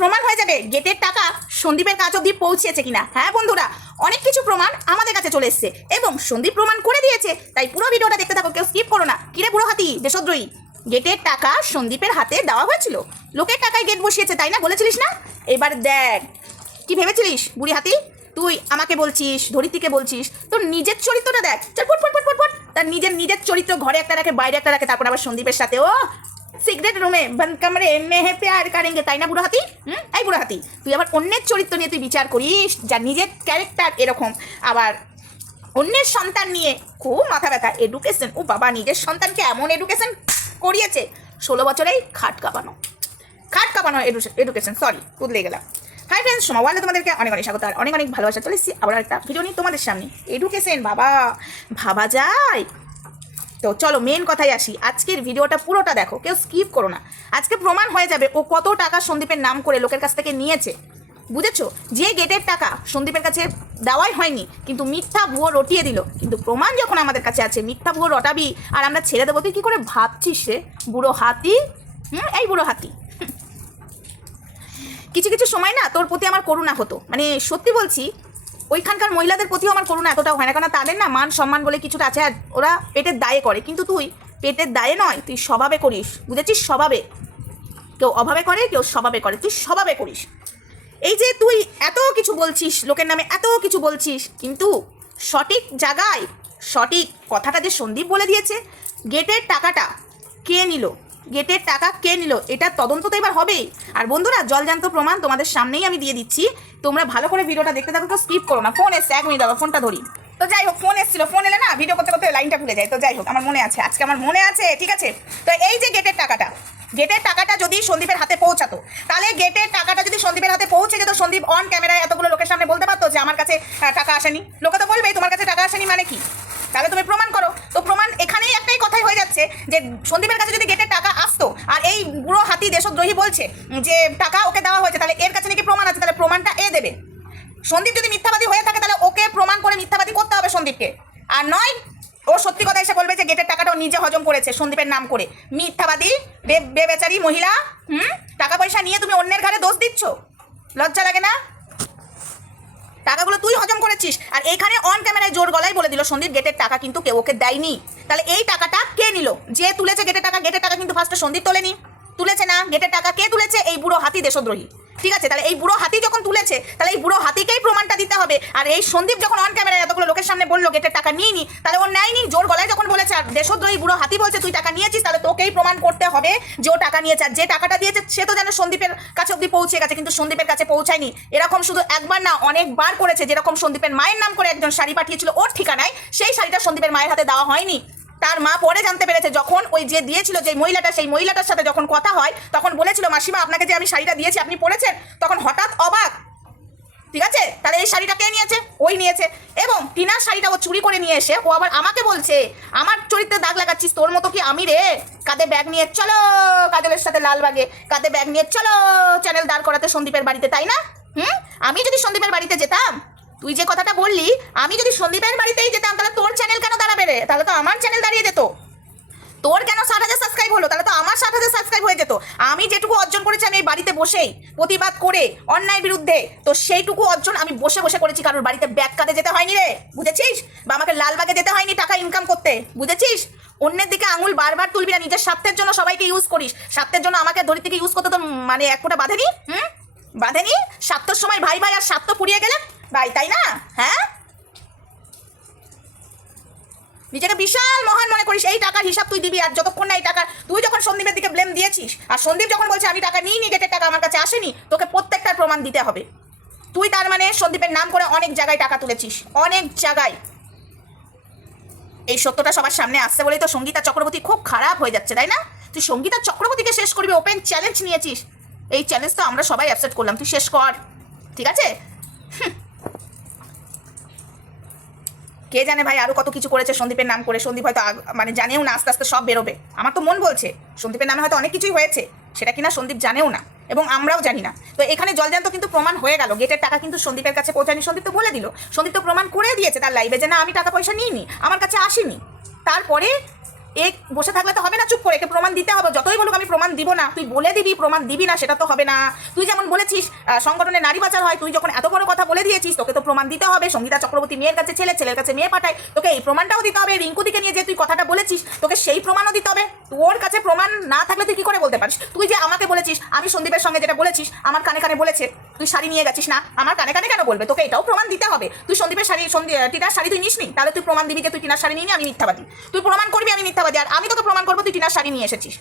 প্রমাণ হয়ে যাবে গেটের টাকা সন্দীপের কাজ অব্দি পৌঁছেছে কিনা। হ্যাঁ বন্ধুরা, অনেক কিছু প্রমাণ আমাদের কাছে চলে এসছে এবং সন্দীপ প্রমাণ করে দিয়েছে। তাই পুরো ভিডিওটা দেখতে থাকো, কেউ স্কিপ করো না। কিরে বুড়ো হাতি, দেশদ্রোহী? গেটের টাকা সন্দীপের হাতে দেওয়া হয়েছিল। লোকের টাকায় গেট বসিয়েছে, তাই না? বলেছিলিস না? এবার দেখ, কি ভেবেছিলিস বুড়ি হাতি? তুই আমাকে বলছিস, ধরিত্রীকে বলছিস, তোর নিজের চরিত্রটা দেখ। চল ফুট ফুট ফুট ফুট ফুট তার নিজের নিজের চরিত্র ঘরে একটা রাখে, বাইরে একটা রাখে, তারপর আবার সন্দীপের সাথে, ও সিগারেট রুমে বন্ধ কামরে মেহে প্যার কারেঙ্গে, তাই না বুড়ো হাতি হুম? এই বুড়ো হাতি তুই আবার অন্যের চরিত্র নিয়ে তুই বিচার করিস যার নিজের ক্যারেক্টার এরকম। আবার অন্যের সন্তান নিয়ে খুব মাথা ব্যথা এডুকেশন ও বাবা, নিজের সন্তানকে এমন এডুকেশন করিয়েছে, ষোলো বছরেই খাট কাঁপানো। খাট কাঁপানো এডুকেশন সরি বদলে গেলাম। হাই ফ্রেন্ডস সোমা ওয়ার্ল্ডে তোমাদেরকে অনেক অনেক স্বাগত, আর অনেক অনেক ভালোবাসা, চলে এসেছি আবার একটা ভিডিও নিয়ে তোমাদের সামনে। এডুকেশন বাবা, ভাবা যায়। তো চলো মেন কথায় আসি। আজকের ভিডিওটা পুরোটা দেখো, কেউ স্কিপ করো না। আজকে প্রমাণ হয়ে যাবে ও কত টাকা সন্দীপের নাম করে লোকের কাছ থেকে নিয়েছে। বুঝেছ? যে গেটের টাকা সন্দীপের কাছে দেওয়াই হয়নি, কিন্তু মিথ্যা ভুয়ো রটিয়ে দিল। কিন্তু প্রমাণ যখন আমাদের কাছে আছে, মিথ্যা ভুয়ো রটাবি, আর আমরা ছেড়ে দেবো, তুই কী করে ভাবছিস সে বুড়ো হাতি? হুম? এই বুড়ো হাতি। কিছু কিছু সময় না তোর প্রতি আমার করুণা হতো। মানে সত্যি বলছি ওইখানকার মহিলাদের প্রতিও আমার করুণা এতটাও হয় না। কারণ তাদের না মান সম্মান বলে কিছুটা আছে, আর ওরা পেটের দায়ে করে। কিন্তু তুই পেটের দায়ে নয়, তুই স্বভাবে করিস। বুঝেছিস? স্বভাবে। কেউ অভাবে করে, কেউ স্বভাবে করে। তুই স্বভাবে করিস। এই যে তুই এত কিছু বলছিস, লোকের নামে এত কিছু বলছিস, কিন্তু সঠিক জায়গায়, সঠিক কথাটা যে সন্দীপ বলে দিয়েছে, গেটের টাকাটা কে নিল? গেটের টাকা কে নিল? এটা তদন্ত তো এবার হবেই। আর বন্ধুরা, জলজান্ত প্রমাণ তোমাদের সামনেই আমি দিয়ে দিচ্ছি। তোমরা ভালো করে ভিডিওটা দেখতে থাকো স্কিপ করো না। ফোন এসছে, এক মিনিট দাও ফোনটা ধরি। তো যাই হোক ফোন এসেছিল ফোন এলে না ভিডিও করতে করতে লাইনটা ভুলে যায়। তো যাই হোক, আমার মনে আছে, আজকে আমার মনে আছে, ঠিক আছে? তো এই যে গেটের টাকাটা গেটের টাকাটা যদি সন্দীপের হাতে পৌঁছাতো, তাহলে গেটের টাকাটা যদি সন্দীপের হাতে পৌঁছে যেত, সন্দীপ অন ক্যামেরায় এতগুলো লোকের সামনে বলতে পারতো যে, আমার কাছে টাকা আসেনি। লোকে তো বলবেই, তোমার কাছে টাকা আসেনি মানে কি? তাহলে তুমি প্রমাণ করো। এখানেই একটাই কথাই হয়ে যাচ্ছে যে সন্দীপের কাছে যদি গেটের টাকা আসতো, আর এই বুড়ো হাতি দেশদ্রোহী বলছে যে টাকা ওকে দেওয়া হয়েছে, তাহলে এর কাছে নাকি প্রমাণ আছে, তাহলে প্রমাণটা এ দেবে। সন্দীপ যদি মিথ্যাবাদী হয়ে থাকে, তাহলে ওকে প্রমাণ করে মিথ্যাবাদী করতে হবে সন্দীপকে। আর নয়, ও সত্যি কথা এসে বলবে যে গেটের টাকাটা ও নিজে হজম করেছে, সন্দীপের নাম করে। মিথ্যাবাদী বেবেচারি মহিলা, হুম? টাকা পয়সা নিয়ে তুমি অন্যের ঘরে দোষ দিচ্ছ? লজ্জা লাগে না? টাকাগুলো তুই হজম করেছিস। আর এইখানে অন ক্যামেরায় জোর গলায় বলে দিল সন্দীপ, গেটের টাকা কিন্তু কেউ ওকে দেয়নি। তাহলে এই টাকাটা কে নিল? যে তুলেছে গেটের টাকা গেটের টাকা কিন্তু ফার্স্টে সন্দীপ তোলেনি। তুলেছে না, গেটের টাকা কে তুলেছে? এই বুড়ো হাতি দেশদ্রোহী। ঠিক আছে, তাহলে এই বুড়ো হাতি যখন তুলেছে, তাহলে এই বুড়ো হাতিকেই প্রমাণটা দিতে হবে। আর এই সন্দীপ যখন অন ক্যামেরায় এতগুলো লোকের সামনে বলল, গেটের টাকা নিইনি তাহলে ও নেয়নি, জোর গলায় যখন বলেছে, আর দেশদ্রোহী বুড়ো হাতি বলছে, তুই টাকা নিয়েছিস, তাহলে তোকেই প্রমাণ করতে হবে যে ও টাকা নিয়েছে। আর যে টাকাটা দিয়েছে, সে তো যেন সন্দীপের কাছে অব্দি পৌঁছে গেছে, কিন্তু সন্দীপের কাছে পৌঁছায়নি। এরকম শুধু একবার না, অনেকবার করেছে, যেরকম সন্দীপের মায়ের নাম করে একজন শাড়ি পাঠিয়েছিল, ওর ঠিকানায় সেই শাড়িটা সন্দীপের মায়ের হাতে দেওয়া হয়নি। তার মা পরে জানতে পেরেছে, যখন ওই যে দিয়েছিল যে মহিলাটা, সেই মহিলাটার সাথে যখন কথা হয়, তখন বলেছিল, মাসিমা, আপনাকে যে আমি শাড়িটা দিয়েছি, আপনি পরেছেন? তখন হঠাৎ অবাক। ঠিক আছে? তাহলে এই শাড়িটা কে নিয়েছে? ওই নিয়েছে। এবং টিনার শাড়িটা ও চুরি করে নিয়ে এসে, ও আবার আমাকে বলছে, আমার চরিত্রে দাগ লাগাচ্ছিস, তোর মতো কি আমি রে? কাঁধে ব্যাগ নিয়ে চলো, কাজলের সাথে লালবাগে কাঁধে ব্যাগ নিয়ে চলো চ্যানেল দাঁড় করাতে সন্দীপের বাড়িতে, তাই না? হুম? আমি যদি সন্দীপের বাড়িতে যেতাম তুই যে কথাটা বললি, আমি যদি সন্দীপের বাড়িতেই যেতাম, তাহলে তোর চ্যানেল কেন দাঁড়াবে রে? তাহলে তো আমার চ্যানেল দাঁড়িয়ে যেত। তোর কেন ষাট হাজার সাবস্ক্রাইব হলো? তাহলে তো আমার ষাট হাজার সাবস্ক্রাইব হয়ে যেত। আমি যেটুকু অর্জন করেছি, আমি এই বাড়িতে বসেই প্রতিবাদ করে অন্যায় বিরুদ্ধে, তো সেইটুকু অর্জন আমি বসে বসে করেছি। কারোর বাড়িতে ব্যাগ কাটে যেতে হয়নি রে, বুঝেছিস? বা আমাকে লালবাগে যেতে হয়নি টাকা ইনকাম করতে, বুঝেছিস? অন্যের দিকে আঙুল বারবার তুলবি না, নিজের স্বার্থের জন্য সবাইকে ইউজ করিস। স্বার্থের জন্য আমাকে ধরি থেকে ইউজ করতে তো মানে এক ফোঁটা বাঁধেনি? হুম? বাঁধেনি? স্বার্থর সময় ভাই ভাই আর স্বার্থ পুড়িয়ে গেলে ভাই, তাই না? হ্যাঁ? নিজেকে বিশাল মহান মনে করিস, এই টাকার হিসাব তুই দিবি, আর যতক্ষণ না এই টাকা তুই যখন সন্দীপের দিকে ব্লেম দিয়েছিস, আর সন্দীপ যখন বলছে, আমি টাকা নিই নি গেটের টাকা আমার কাছে আসেনি, তোকে প্রত্যেকটার প্রমাণ দিতে হবে। তুই তার মানে সন্দীপের নাম করে অনেক জায়গায় টাকা তুলেছিস, অনেক জায়গায়। এই সত্যটা সবার সামনে আসছে বলেই তো সঙ্গীতা চক্রবর্তী খুব খারাপ হয়ে যাচ্ছে, তাই না? তুই সঙ্গীতা চক্রবর্তীকে শেষ করবি, ওপেন চ্যালেঞ্জ নিয়েছিস। এই চ্যালেঞ্জ তো আমরা সবাই অ্যাকসেপ্ট করলাম, তুই শেষ কর। ঠিক আছে? কে জানে ভাই আরও কত কিছু করেছে, সন্দীপের নাম করে। সন্দীপ হয়তো মানে জানেও না, আস্তে আস্তে সব বেরোবে। আমার তো মন বলছে, সন্দীপের নামে হয়তো অনেক কিছুই হয়েছে, সেটা কিনা সন্দীপ জানেও না, এবং আমরাও জানি না। তো এখানে জলজান্ত কিন্তু প্রমাণ হয়ে গেল গেটের টাকা কিন্তু সন্দীপের কাছে পৌঁছায়নি। সন্দীপ তো বলে দিল, সন্দীপ তো প্রমাণ করে দিয়েছে তার লাইভে যে, না, আমি টাকা পয়সা নিইনি, আমার কাছে আসেনি। তারপরে এক বসে থাকলে তো হবে না, চুপ করে। একে প্রমাণ দিতে হবে। যতই বলুক, আমি প্রমাণ দিব না। তুই বলে দিবি, প্রমাণ দিবি না, সেটা তো হবে না। তুই যেমন বলেছিস সংগঠনে নারী পাচার হয়, তুই যখন এত বড় কথা বলে দিয়েছিস, তোকে তো প্রমাণ দিতে হবে। সঙ্গীতা চক্রবর্তী মেয়ের কাছে ছেলে, ছেলের কাছে মেয়ে পাঠায়। তোকে এই প্রমাণটাও দিতে হবে। রিঙ্কু দিকে নিয়ে যে তুই কথাটা বলেছিস, তোকে সেই প্রমাণও দিতে হবে। তোর কাছে প্রমাণ না থাকলে তুই কি করে বলতে পারিস? তুই যে আমাকে বলেছিস, আমি সন্দীপের সঙ্গে যেটা বলেছিস, আমার কানে কানে বলেছে। তুই শাড়ি নিয়ে গেছিস না? আমার কানে কানে কেন বলবে? তোকে এটাও প্রমাণ দিতে হবে। তুই সন্দীপের শাড়ি টিনার শাড়ি তুই নিসনি? তাহলে তুই প্রমাণ দিবি যে তুই টিনার শাড়ি নিয়ে আমি মিথ্যাবাদী। তুই প্রমাণ করবি আমি মিথ্যাবাদী। আর আমি তোকে প্রমাণ করব তুই টিনার শাড়ি নিয়ে এসেছিস।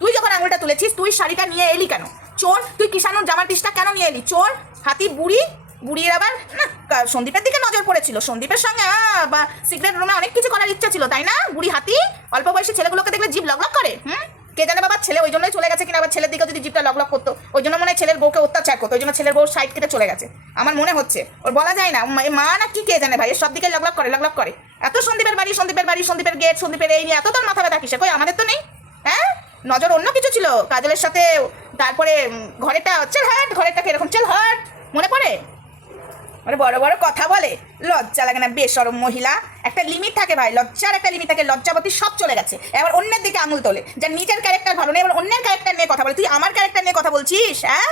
তুই যখন আঙুলটা তুলেছিস, তুই শাড়িটা নিয়ে এলি কেন? চোর, তুই কিষানুর জামার পিসটা কেন নিয়ে এলি? চোর, হাতি, বুড়ি, বুড়ির আবার, না সন্দীপের দিকে নজর পড়েছিল। সন্দীপের সঙ্গে বা সিক্রেট রুমে অনেক কিছু করার ইচ্ছা ছিল, তাই না? বুড়ি, হাতি, অল্প বয়সী ছেলেগুলোকে দেখলে জিভ লগলগ করে, হুম? কে জানে বাবা ছেলে ওই জন্যই চলে গেছে কিনা আবার ছেলের দিকে যদি জিভটা লগলগ করতো ওই জন্য মনে হয় ছেলের বউকে অত্যাচার করতো ওই জন্য ছেলের বউ সাইড কেটে চলে গেছে। আমার মনে হচ্ছে ওর বলা যায় না মা- না কি কে জানে ভাই সব দিকে লগলগ করে লগলগ করে। এত সন্দীপের বাড়ি সন্দীপের বাড়ি সন্দীপের গেট সন্দীপের এই নিয়ে এত তোর মাথা ব্যথা কিসে কই আমাদের তো নেই হ্যাঁ? নজর অন্য কিছু ছিল কাজলের সাথে তারপরে উম, ঘরেরটা চেল হাট ঘরেরটা কীরকম চেল হাট মনে পড়ে? মানে বড় বড় কথা বলে, লজ্জা লাগে না বেসরম মহিলা। একটা লিমিট থাকে ভাই, লজ্জার একটা লিমিট থাকে লজ্জাপতি সব চলে গেছে। এবার অন্যের দিকে আঙুল তোলে যার নিজের ক্যারেক্টার ভালো নেই, এবার অন্যের ক্যারেক্টার নিয়ে কথা বলে। তুই আমার ক্যারেক্টার নিয়ে কথা বলছিস হ্যাঁ?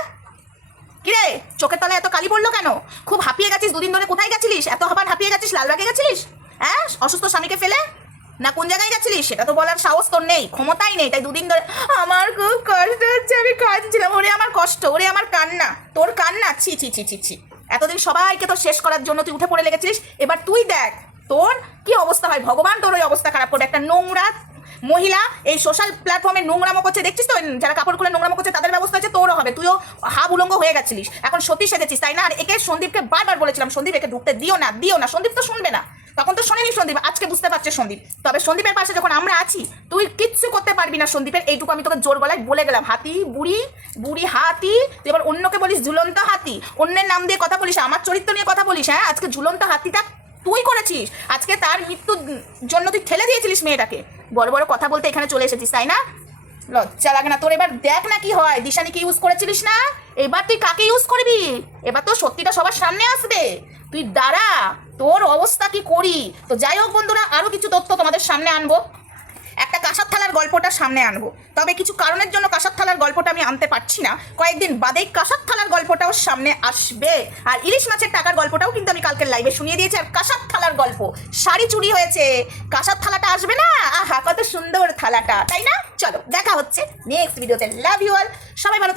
কিরে চোখের তলায় এত কালি পড়ল কেন? খুব হাঁপিয়ে গেছিস, দুদিন ধরে কোথায় গেছিলিস? এত হাবার হাঁপিয়ে গেছিস লালবাগে গেছিলিস? হ্যাঁ অসুস্থ স্বামীকে ফেলে? না কোন জায়গায় গেছিলিস? সেটা তো বলার সাহস তোর নেই, ক্ষমতাই নেই। তাই দুদিন ধরে আমার খুব কষ্ট হচ্ছে, আমি কাঁদছিলাম। ওরে আমার কষ্ট, ওরে আমার কান্না, তোর কান্না, ছি ছি ছি ছি ছি। এতদিন সবাইকে তো শেষ করার জন্য তুই উঠে পড়ে লেগেছিলিস। এবার তুই দেখ, তোর কি অবস্থা হয়? ভগবান তোর ওই অবস্থা খারাপ করবে। একটা নোংরা মহিলা এই সোশ্যাল প্ল্যাটফর্মে নোংরামো করছে। দেখছিস তো? যারা কাপড় খুলে নোংরামো করছে, তাদের ব্যবস্থা হচ্ছে তোরও হবে। তুইও হাব উলঙ্গ হয়ে গেছিলিস। এখন সত্যি সেজেছিস, তাই না? আর একে সন্দীপকে বারবার বলেছিলাম, সন্দীপ, একে ঢুকতে দিও না দিও না। সন্দীপ তো শুনবে না। তখন তো শোনেনি সন্দীপ। আজকে বুঝতে পারছে সন্দীপ। তবে সন্দীপের পাশে যখন আমরা আছি, তুই কিচ্ছু করতে পারবি না সন্দীপের। এইটুকু আমি তোকে জোর গলায় বলে গেলাম। হাতি, বুড়ি বুড়ি, হাতি, তুই এবার অন্যকে বলিস ঝুলন্ত অন্যের নাম দিয়ে কথা বলিস, আমার চরিত্র নিয়ে কথা বলিস হ্যাঁ? আজকে ঝুলন্ত হাতিটা তুই করেছিস। আজকে তার মৃত্যুর জন্য তুই ঠেলে দিয়েছিলিস মেয়েটাকে। বড় বড় কথা বলতে এখানে চলে এসেছিস, তাই না? লজ্জা লাগে না তোর, এবার দেখ না কি হয়। দিশানিকে ইউজ করেছিলিস না? এবার তুই কাকে ইউজ করবি? এবার তো সত্যিটা সবার সামনে আসবে। তুই দাঁড়া, তোর অবস্থা কি করি? তো যাই হোক বন্ধুরা আরও কিছু তথ্য তোমাদের সামনে আনব। একটা কাঁসার থালার গল্পটা সামনে আনব। তবে কিছু কারণের জন্য কাঁসার থালার গল্পটা আমি আনতে পারছি না। কয়েকদিন বাদেই কাঁসার থালার গল্পটাও সামনে আসবে। আর ইলিশ মাছের টাকার গল্পটাও কিন্তু আমি কালকের লাইভে শুনিয়ে দিয়েছি। আর কাঁসার থালার গল্প। শাড়ি চুরি হয়েছে। কাঁসার থালাটা আসবে না? আহা, কত সুন্দর থালাটা, তাই না? চলো, দেখা হচ্ছে নেক্সট ভিডিওতে লাভ ইউ অল সবাই ভালো